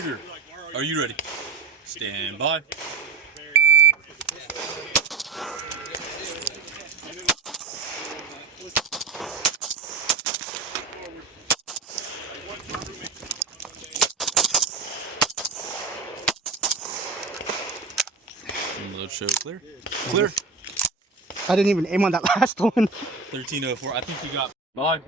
Shooter, are you ready? Stand by. Load show clear. Clear. I didn't even aim on that last one. 1304. I think you got. Bye.